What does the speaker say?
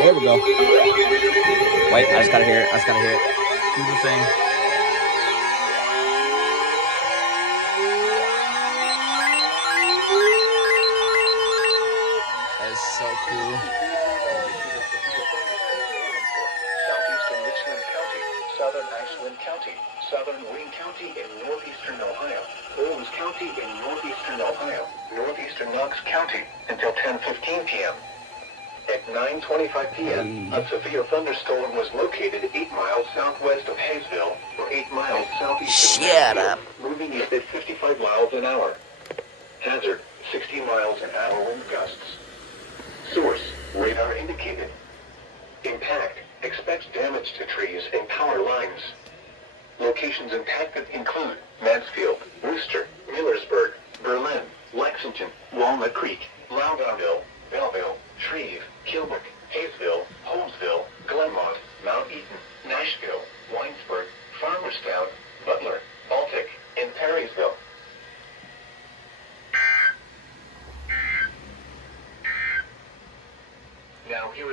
There we go. Wait, I just gotta hear it. I just gotta hear it. Do the thing. That is so cool. Southeastern Richland County, southern Ashland County, southern Wayne County in northeastern Ohio, Holmes County in northeastern Ohio, northeastern Knox County until 10:15 p.m. At 9:25 p.m., a severe thunderstorm was located 8 miles southwest of Hayesville, or 8 miles southeast of Mansfield, moving east at 55 miles an hour. Hazard, 60 miles an hour wind gusts. Source, radar indicated. Impact, expects damage to trees and power lines. Locations impacted include Mansfield, Worcester, Millersburg, Berlin, Lexington, Walnut Creek, Loudonville, Belleville, Shreve, Kilwick, Hayesville, Holmesville, Glenmont, Mount Eaton, Nashville,